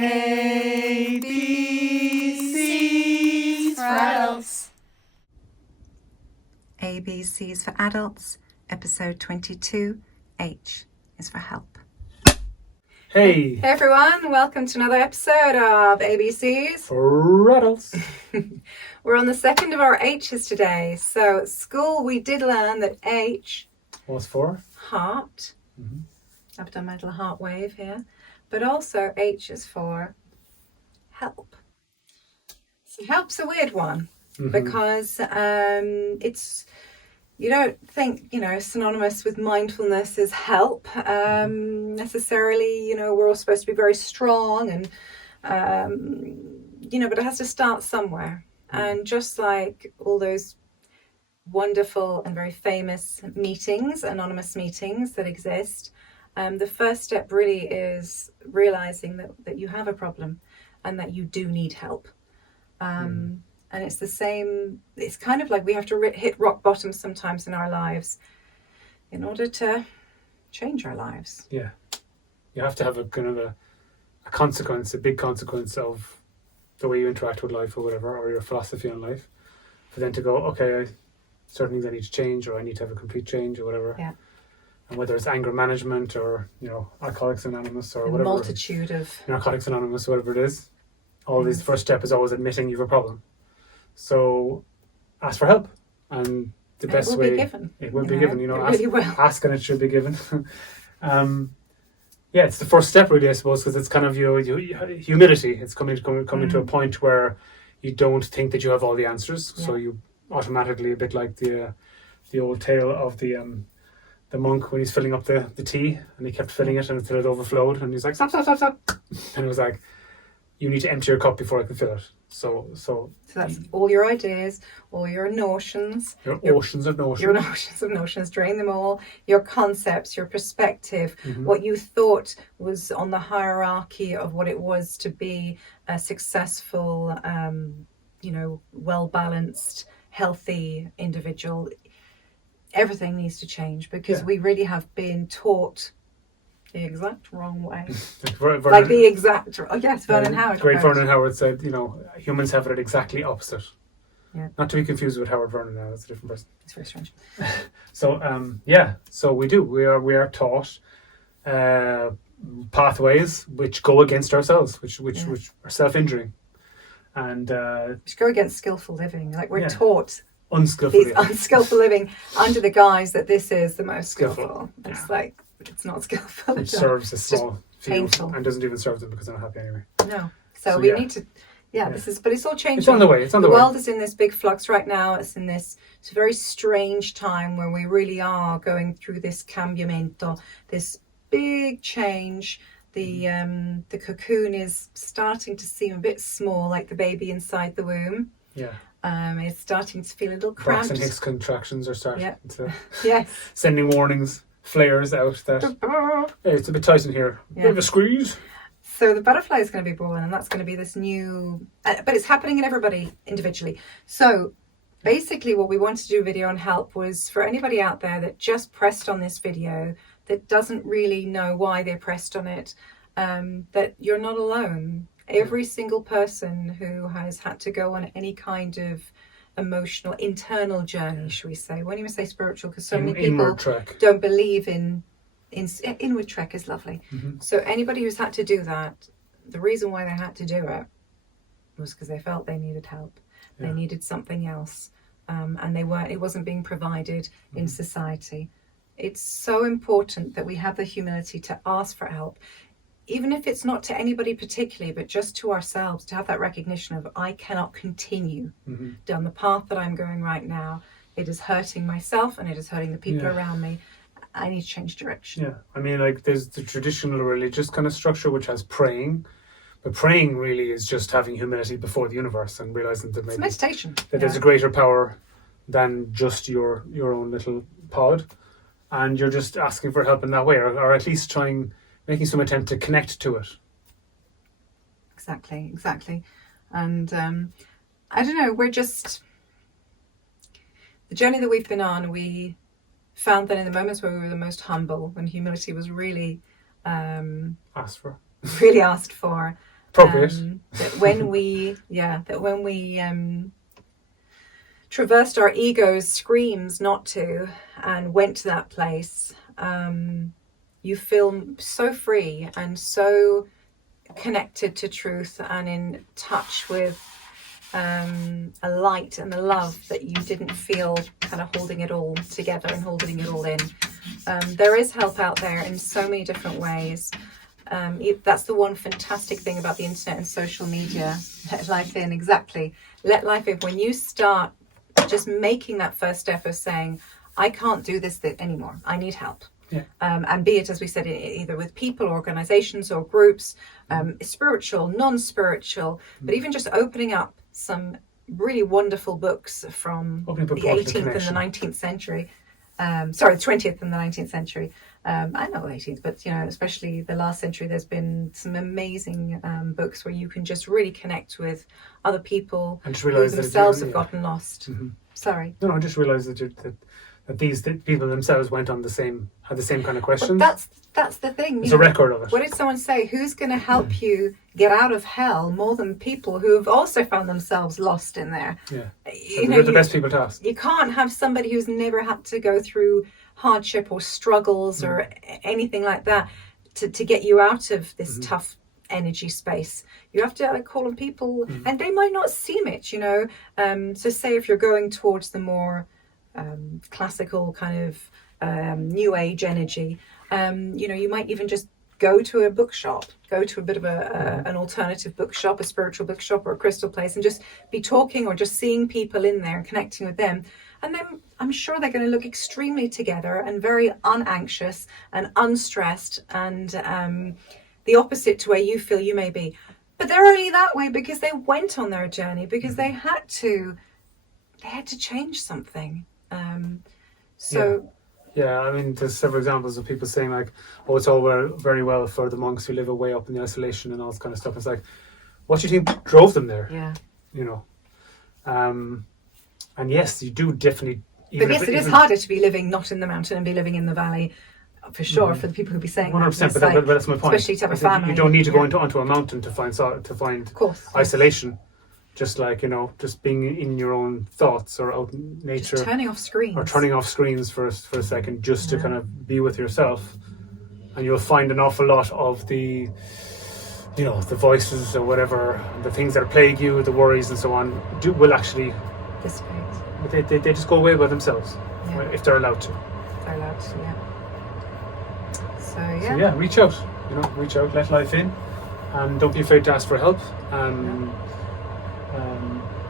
A, B, C's for adults. A, B, C's for adults, episode 22, H is for help. Hey everyone, welcome to another episode of ABCs for adults. We're on the second of our H's today. So at school we did learn that H was for heart. I've done my little heart wave here. But also H is for help. So help's a weird one because it's, you don't think, synonymous with mindfulness is help necessarily. We're all supposed to be very strong and, but it has to start somewhere. And just like all those wonderful and very famous meetings, anonymous meetings that exist, the first step really is realizing that you have a problem and that you do need help. And it's the same, it's kind of like we have to hit rock bottom sometimes in our lives in order to change our lives. Yeah. You have to have a kind of a consequence, a big consequence of the way you interact with life or whatever, or your philosophy on life, for them to go, okay, certain things I need to change, or I need to have a complete change or whatever. Yeah. And whether it's anger management or, Alcoholics Anonymous or whatever. Multitude of Narcotics Anonymous, whatever it is. All these, the first step is always admitting you have a problem. So ask for help. And the best way... It will be given. It really will. Ask and it should be given. It's the first step really, I suppose, because it's kind of your humility. It's coming to a point where you don't think that you have all the answers. Yeah. So you automatically, a bit like the old tale of the monk when he's filling up the tea and he kept filling it until it overflowed and he's like, stop. And it was like, you need to empty your cup before I can fill it. So that's all your ideas, all your notions. Your oceans of notions, drain them all. Your concepts, your perspective, what you thought was on the hierarchy of what it was to be a successful, well-balanced, healthy individual. Everything needs to change because we really have been taught the exact wrong way. Vernon Howard. Great Vernon Howard said, humans have it exactly opposite. Yeah. Not to be confused with Howard Vernon now, that's a different person. It's very strange. So we do. We are taught pathways which go against ourselves, which are self-injuring. And which go against skillful living. Like we're taught unskillful living under the guise that this is the most skillful. It's like it's not skillful. It serves a small field painful. And doesn't even serve them because they're not happy anyway. No. So we need to but it's all changing. It's on the way. The world is in this big flux right now. It's a very strange time where we really are going through this cambiamento, this big change. The cocoon is starting to seem a bit small, like the baby inside the womb. Yeah. It's starting to feel a little cramped. Braxton Hicks contractions are starting to yes. sending warnings, flares out that hey, it's a bit tight in here. Bit of a squeeze. So the butterfly is going to be born, and that's going to be this new, but it's happening in everybody individually. So basically what we wanted to do a video on help was for anybody out there that just pressed on this video that doesn't really know why they pressed on it, that you're not alone. Every single person who has had to go on any kind of emotional, internal journey, should we say? Won't even say spiritual, because so many people don't believe in inward trek is lovely. So anybody who's had to do that, the reason why they had to do it was because they felt they needed help. They needed something else, and it wasn't being provided in society. It's so important that we have the humility to ask for help, even if it's not to anybody particularly, but just to ourselves, to have that recognition of I cannot continue down the path that I'm going right now. It is hurting myself and it is hurting the people around me. I need to change direction. Yeah, I mean, like there's the traditional religious kind of structure which has praying, but praying really is just having humility before the universe and realizing that maybe it's meditation. That there's a greater power than just your own little pod, and you're just asking for help in that way, or at least making some attempt to connect to it. Exactly. And I don't know, we're just the journey that we've been on, we found that in the moments where we were the most humble, when humility was really asked for, Appropriate. That when we traversed our ego's screams not to and went to that place, you feel so free and so connected to truth and in touch with a light and a love that you didn't feel kind of holding it all together and holding it all in. There is help out there in so many different ways. That's the one fantastic thing about the internet and social media. Let life in, exactly. Let life in. When you start just making that first step of saying, I can't do this anymore, I need help. Yeah. And be it, as we said, either with people, organizations or groups, spiritual, non-spiritual, but even just opening up some really wonderful books from the 18th and the 19th century. Sorry, the 20th and the 19th century. I know the 18th, but especially the last century, there's been some amazing books where you can just really connect with other people and who themselves have gotten lost. Mm-hmm. Sorry. No, I just realised that these people themselves had the same kind of questions. But that's the thing. There's a record of it. What did someone say? Who's going to help you get out of hell more than people who have also found themselves lost in there? Yeah, they're the best people to ask. You can't have somebody who's never had to go through hardship or struggles or anything like that to get you out of this tough energy space. You have to call on people, and they might not seem it. So say if you're going towards the more classical kind of new age energy, you might even just go to a bookshop, go to a bit of an alternative bookshop, a spiritual bookshop or a crystal place, and just be talking or just seeing people in there and connecting with them. And then I'm sure they're going to look extremely together and very unanxious and unstressed and the opposite to where you feel you may be. But they're only that way because they went on their journey, because they had to change something. Yeah, I mean, there's several examples of people saying like, oh, it's all very well for the monks who live away up in the isolation and all this kind of stuff. It's like, what do you think drove them there? Yeah. And yes, you do definitely... But yes, it is harder to be living not in the mountain and be living in the valley, for sure, for the people who be saying 100%, but that's my point. Especially to have a family. You don't need to go onto a mountain to find isolation. Just like, just being in your own thoughts or out in nature. Just turning off screens. Or turning off screens for a second, just to kind of be with yourself. And you'll find an awful lot of the voices or whatever, the things that plague you, the worries and so on, will actually dissipate. They just go away by themselves, if they're allowed to. They're allowed to, So reach out. Reach out, let life in, and don't be afraid to ask for help.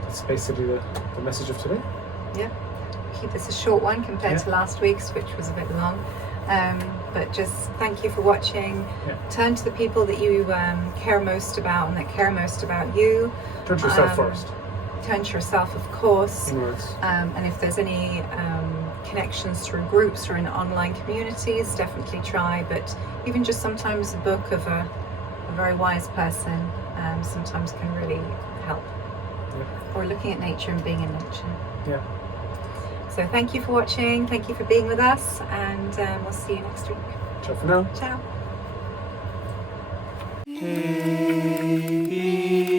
That's basically the message of today. Yeah, keep this a short one compared to last week's, which was a bit long. But just thank you for watching. Turn to the people that you care most about and that care most about you. Turn to yourself first. Turn to yourself, of course. Inwards. And if there's any connections through groups or in online communities, definitely try. But even just sometimes a book of a very wise person sometimes can really help. Or looking at nature and being in nature. Yeah. So thank you for watching. Thank you for being with us, and we'll see you next week. Ciao for now. Ciao. Take